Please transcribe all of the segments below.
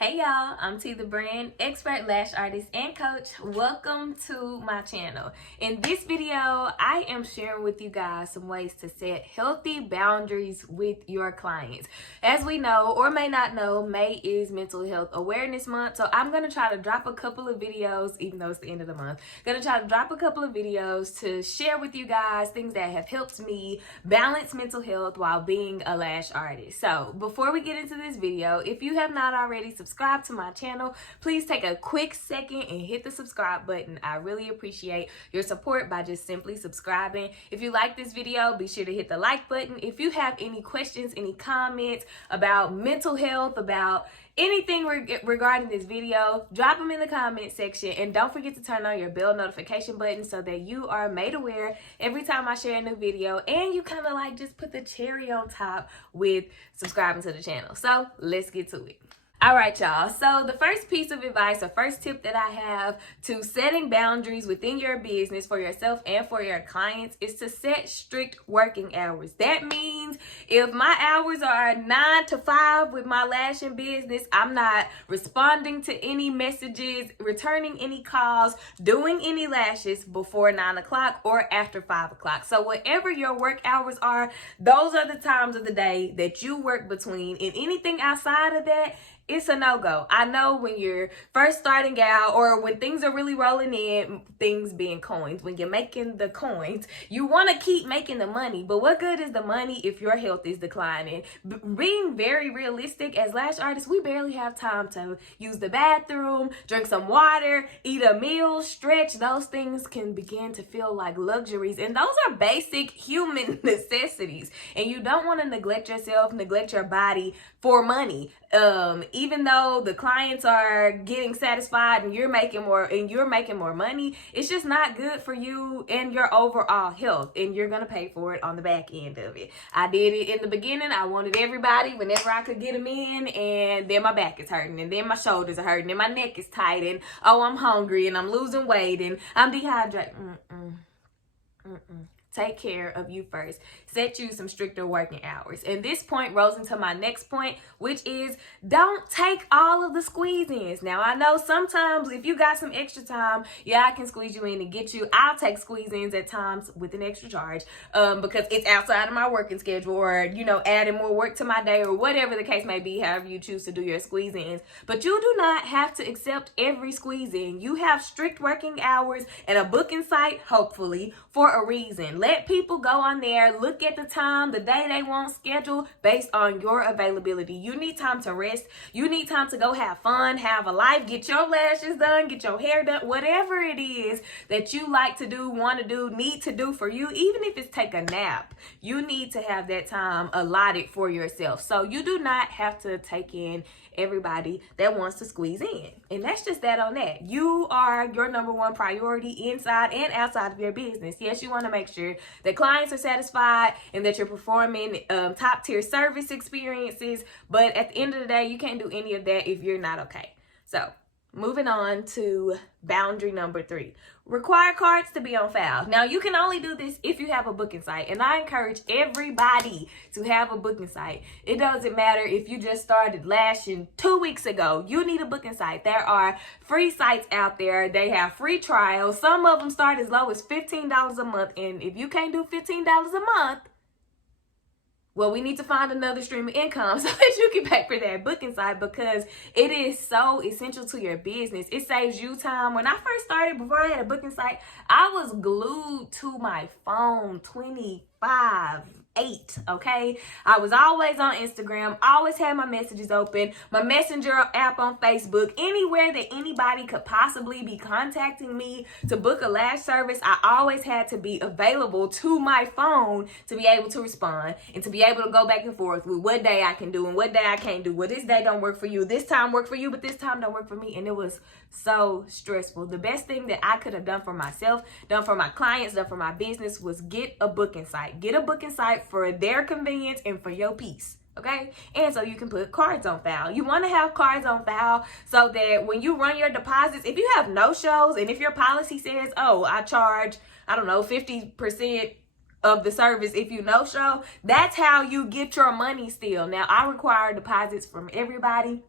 Hey y'all, I'm T the Brand, expert lash artist and coach. Welcome to my channel. In this video, I am sharing with you guys some ways to set healthy boundaries with your clients. As we know, or may not know, May is Mental Health Awareness Month, so I'm going to try to drop a couple of videos, even though it's the end of the month. Going to try to drop a couple of videos to share with you guys things that have helped me balance mental health while being a lash artist. So before we get into this video, if you have not already subscribe to my channel, please take a quick second and hit the subscribe button. I really appreciate your support by just simply subscribing. If you like this video, be sure to hit the like button. If you have any questions, any comments about mental health, about anything regarding this video, drop them in the comment section, and don't forget to turn on your bell notification button so that you are made aware every time I share a new video, and you kind of like just put the cherry on top with subscribing to the channel. So let's get to it. All right, y'all. So the first piece of advice, or first tip that I have to setting boundaries within your business for yourself and for your clients is to set strict working hours. That means if my hours are 9 to 5 with my lashing business, I'm not responding to any messages, returning any calls, doing any lashes before 9 o'clock or after 5 o'clock. So whatever your work hours are, those are the times of the day that you work between, and anything outside of that, it's a no-go. I know when you're first starting out, or when things are really rolling in, things being coins, when you're making the coins, you want to keep making the money. But what good is the money if your health is declining? Being very realistic, as lash artists, we barely have time to use the bathroom, drink some water, eat a meal, stretch. Those things can begin to feel like luxuries, and those are basic human necessities. And you don't want to neglect yourself, neglect your body for money. Even though the clients are getting satisfied and you're making more money, it's just not good for you and your overall health, and you're gonna pay for it on the back end of it. I did it in the beginning. I wanted everybody whenever I could get them in, and then my back is hurting, and then my shoulders are hurting, and my neck is tight, and oh, I'm hungry, and I'm losing weight, and I'm dehydrated. Take care of you first. Set you some stricter working hours. And this point rolls into my next point, which is don't take all of the squeeze-ins. Now, I know sometimes if you got some extra time, yeah, I can squeeze you in and get you. I'll take squeeze-ins at times with an extra charge because it's outside of my working schedule, or, you know, adding more work to my day, or whatever the case may be, however you choose to do your squeeze-ins. But you do not have to accept every squeeze-in. You have strict working hours and a booking site, hopefully, for a reason. Let people go on there, look at the time, the day they want, schedule based on your availability. You need time to rest. You need time to go have fun, have a life, get your lashes done, get your hair done, whatever it is that you like to do, want to do, need to do for you. Even if it's take a nap, you need to have that time allotted for yourself. So you do not have to take in everybody that wants to squeeze in. And that's just that on that. You are your number one priority inside and outside of your business. Yes, you want to make sure that clients are satisfied and that you're performing top tier service experiences. But at the end of the day, you can't do any of that if you're not okay. So moving on to boundary number 3. Require cards to be on file. Now, you can only do this if you have a booking site, and I encourage everybody to have a booking site. It doesn't matter if you just started lashing 2 weeks ago. You need a booking site. There are free sites out there. They have free trials. Some of them start as low as $15 a month, and if you can't do $15 a month, well, we need to find another stream of income so that you can pay for that booking site, because it is so essential to your business. It saves you time. When I first started, before I had a booking site, I was glued to my phone 25/8, okay? I was always on Instagram, always had my messages open, my messenger app on Facebook, anywhere that anybody could possibly be contacting me to book a lash service. I always had to be available to my phone to be able to respond and to be able to go back and forth with what day I can do and what day I can't do. Well, this day don't work for you, this time work for you, but this time don't work for me. And it was so stressful. The best thing that I could have done for myself, done for my clients, done for my business was get a booking site. Get a booking site for their convenience and for your peace. Okay, and so you can put cards on file. You want to have cards on file so that when you run your deposits, if you have no shows, and if your policy says, oh, I charge, I don't know, 50% of the service if you no show, that's how you get your money still. Now, I require deposits from everybody.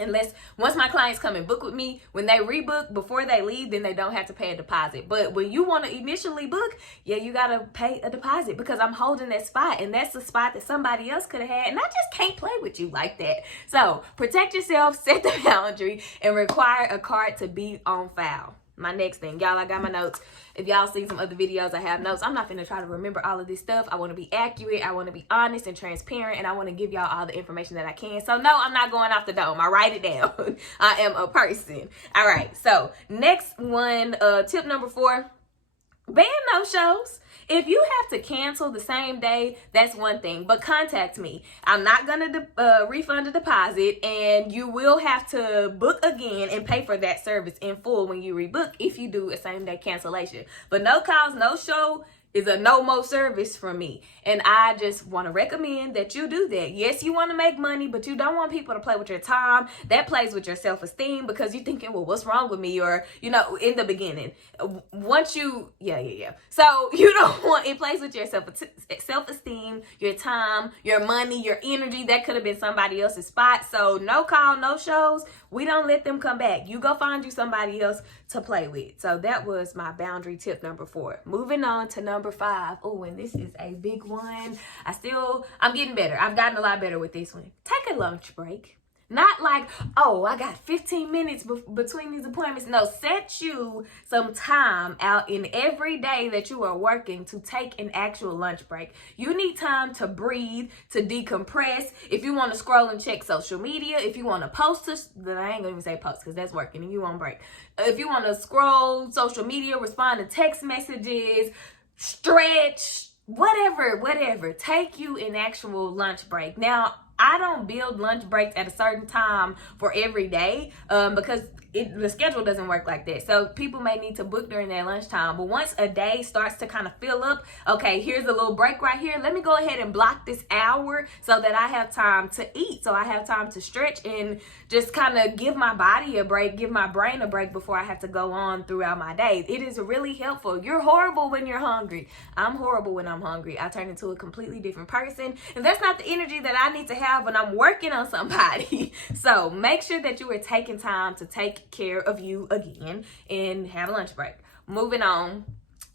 Unless once my clients come and book with me, when they rebook before they leave, then they don't have to pay a deposit. But when you want to initially book, yeah, you got to pay a deposit because I'm holding that spot, and that's the spot that somebody else could have had, and I just can't play with you like that. So protect yourself, set the boundary, and require a card to be on file. My next thing, y'all, I got my notes. If y'all seen some other videos, I have notes. I'm not gonna try to remember all of this stuff. I want to be accurate. I want to be honest and transparent, and I want to give y'all all the information that I can. So no, I'm not going off the dome. I write it down. I am a person. All right. So next one, tip number 4, ban no-shows. If you have to cancel the same day, that's one thing, but contact me. I'm not going to refund a deposit, and you will have to book again and pay for that service in full when you rebook if you do a same day cancellation. But no calls, no show is a no more service from me. And I just want to recommend that you do that. Yes, you want to make money, but you don't want people to play with your time. That plays with your self-esteem because you're thinking, well, what's wrong with me? Or, you know, in the beginning, once you, So you don't want, it plays with your self-esteem, your time, your money, your energy. That could have been somebody else's spot. So no call, no shows. We don't let them come back. You go find you somebody else to play with. So that was my boundary tip number 4. Moving on to number 5. Oh, and this is a big one. I'm getting better. I've gotten a lot better with this one. Take a lunch break. Not like, oh, I got 15 minutes between these appointments. No, set you some time out in every day that you are working to take an actual lunch break. You need time to breathe, to decompress. If you want to scroll and check social media, if you want to post, then I ain't going to even say post because that's working and you on break. If you want to scroll social media, respond to text messages, stretch, whatever, take you an actual lunch break. Now, I don't build lunch breaks at a certain time for every day because the schedule doesn't work like that. So people may need to book during their lunchtime. But once a day starts to kind of fill up, okay, here's a little break right here. Let me go ahead and block this hour so that I have time to eat. So I have time to stretch and just kind of give my body a break, give my brain a break before I have to go on throughout my day. It is really helpful. You're horrible when you're hungry. I'm horrible when I'm hungry. I turn into a completely different person. And that's not the energy that I need to have when I'm working on somebody. So make sure that you are taking time to take care of you again and have a lunch break. Moving on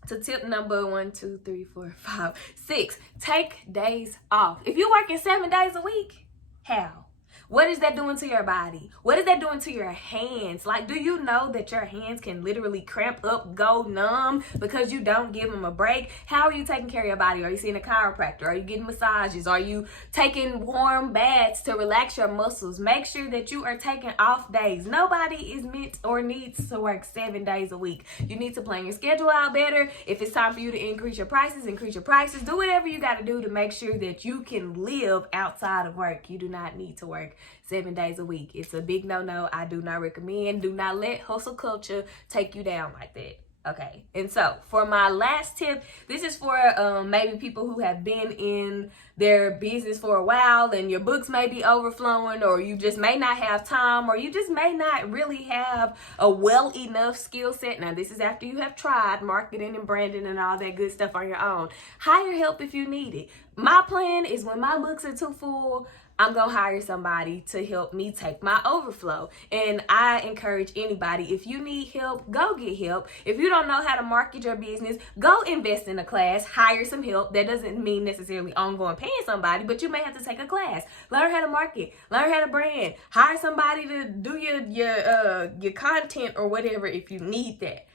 to tip number 1, 2, 3, 4, 5, 6. Take days off. If you're working 7 days a week, how? What is that doing to your body? What is that doing to your hands? Like, do you know that your hands can literally cramp up, go numb because you don't give them a break? How are you taking care of your body? Are you seeing a chiropractor? Are you getting massages? Are you taking warm baths to relax your muscles? Make sure that you are taking off days. Nobody is meant or needs to work 7 days a week. You need to plan your schedule out better. If it's time for you to increase your prices, increase your prices. Do whatever you got to do to make sure that you can live outside of work. You do not need to work 7 days a week. It's a big no-no. I do not recommend. Do not let hustle culture take you down like that. Okay, and so for my last tip, this is for maybe people who have been in their business for a while and your books may be overflowing, or you just may not have time, or you just may not really have a well enough skill set. Now, this is after you have tried marketing and branding and all that good stuff on your own. Hire help if you need it. My plan is when my books are too full, I'm going to hire somebody to help me take my overflow. And I encourage anybody, if you need help, go get help. If you don't know how to market your business, go invest in a class, hire some help. That doesn't mean necessarily ongoing paying somebody, but you may have to take a class. Learn how to market, learn how to brand, hire somebody to do your content or whatever if you need that.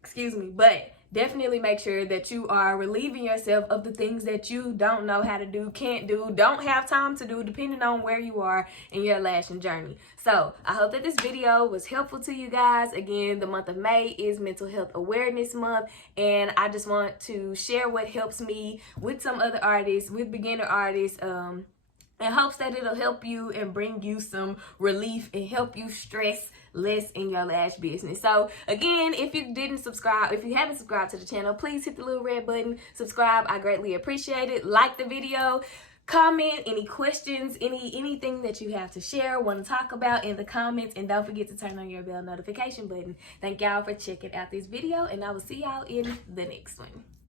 Excuse me, but definitely make sure that you are relieving yourself of the things that you don't know how to do, can't do, don't have time to do, depending on where you are in your lashing journey. So I hope that this video was helpful to you guys. Again, the month of May is Mental Health Awareness Month, and I just want to share what helps me with some other artists, with beginner artists, in hopes that it'll help you and bring you some relief and help you stress less in your lash business. So again, if you haven't subscribed to the channel, please hit the little red button, subscribe. I greatly appreciate it. Like the video, comment any questions, anything that you have to share, want to talk about in the comments, and don't forget to turn on your bell notification button. Thank y'all for checking out this video, and I will see y'all in the next one.